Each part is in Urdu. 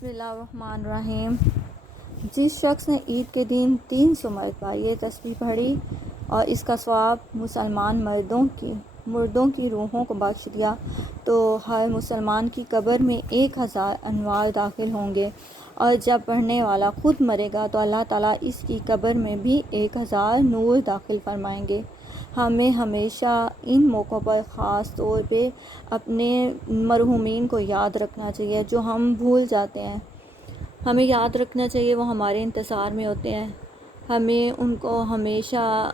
بسم اللہ الرحمن الرحیم۔ جس شخص نے عید کے دن 300 مرتبہ یہ تسبیح پڑھی اور اس کا ثواب مسلمان مردوں کی روحوں کو بخش دیا تو ہر مسلمان کی قبر میں 1000 انوار داخل ہوں گے، اور جب پڑھنے والا خود مرے گا تو اللہ تعالیٰ اس کی قبر میں بھی 1000 نور داخل فرمائیں گے۔ ہمیں ہمیشہ ان موقعوں پر خاص طور پہ اپنے مرحومین کو یاد رکھنا چاہیے جو ہم بھول جاتے ہیں۔ ہمیں یاد رکھنا چاہیے، وہ ہمارے انتظار میں ہوتے ہیں۔ ہمیں ان کو ہمیشہ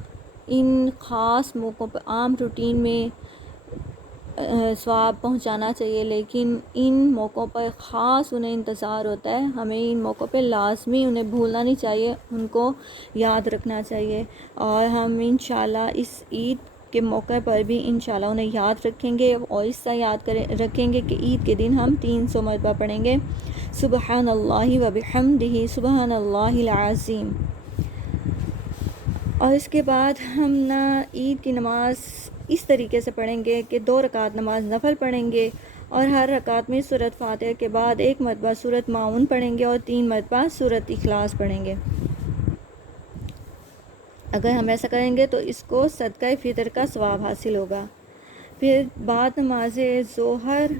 ان خاص موقعوں پر عام روٹین میں ثواب پہنچانا چاہیے، لیکن ان موقعوں پر خاص انہیں انتظار ہوتا ہے۔ ہمیں ان موقعوں پہ لازمی انہیں بھولنا نہیں چاہیے، ان کو یاد رکھنا چاہیے، اور ہم انشاءاللہ اس عید کے موقع پر بھی انشاءاللہ انہیں یاد رکھیں گے، اور اس طرح یاد رکھیں گے کہ عید کے دن ہم 300 مرتبہ پڑھیں گے سبحان اللہ و بحمدہ سبحان اللہ العظیم۔ اور اس کے بعد ہم عید کی نماز اس طریقے سے پڑھیں گے کہ 2 رکعت نماز نفل پڑھیں گے، اور ہر رکعت میں سورۃ فاتحہ کے بعد 1 مرتبہ سورۃ معون پڑھیں گے اور 3 مرتبہ سورۃ اخلاص پڑھیں گے۔ اگر ہم ایسا کریں گے تو اس کو صدقہ فطر کا ثواب حاصل ہوگا۔ پھر بعد نماز ظہر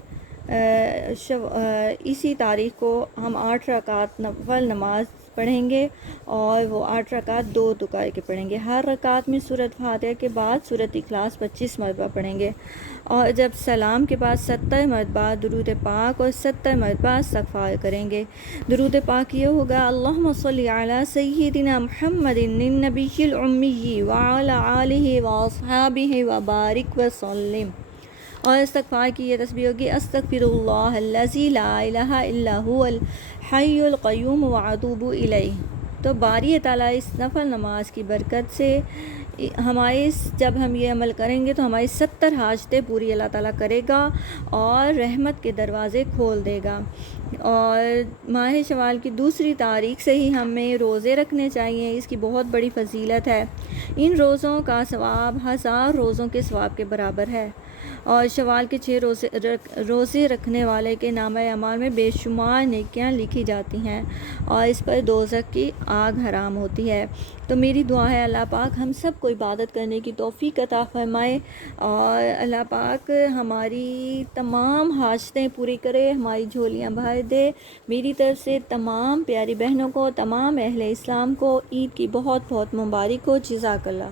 اسی تاریخ کو ہم 8 رکعت نفل نماز پڑھیں گے، اور وہ 8 رکعت 2 دکائے کے پڑھیں گے۔ ہر رکعت میں سورۃ فاتحہ کے بعد سورۃ اخلاص 25 مرتبہ پڑھیں گے، اور جب سلام کے بعد 70 مرتبہ درود پاک اور 70 مرتبہ استغفار کریں گے۔ درود پاک یہ ہوگا: اللہم صلی علی سیدنا محمد النبی الامی وعلی آلہ واصحابہ وبارک وسلم، اور استغفار کی یہ تسبیح ہوگی: استغفر اللہ الذی لا الہ الا هو الحی القیوم واتوب الیہ۔ تو باری تعالیٰ اس نفل نماز کی برکت سے جب ہم یہ عمل کریں گے تو ہماری 70 حاجتیں پوری اللہ تعالیٰ کرے گا اور رحمت کے دروازے کھول دے گا۔ اور ماہ شوال کی 2 تاریخ سے ہی ہمیں روزے رکھنے چاہیے، اس کی بہت بڑی فضیلت ہے۔ ان روزوں کا ثواب 1000 روزوں کے ثواب کے برابر ہے، اور شوال کے 6 روزے رکھنے والے کے نامہ اعمال میں بے شمار نیکیاں لکھی جاتی ہیں، اور اس پر دوزخ کی آگ حرام ہوتی ہے۔ تو میری دعا ہے اللہ پاک ہم سب کو عبادت کرنے کی توفیق عطا فرمائے، اور اللہ پاک ہماری تمام حاجتیں پوری کرے، ہماری جھولیاں بھر دے۔ میری طرف سے تمام پیاری بہنوں کو، تمام اہل اسلام کو عید کی بہت بہت مبارک ہو۔ جزاک اللہ۔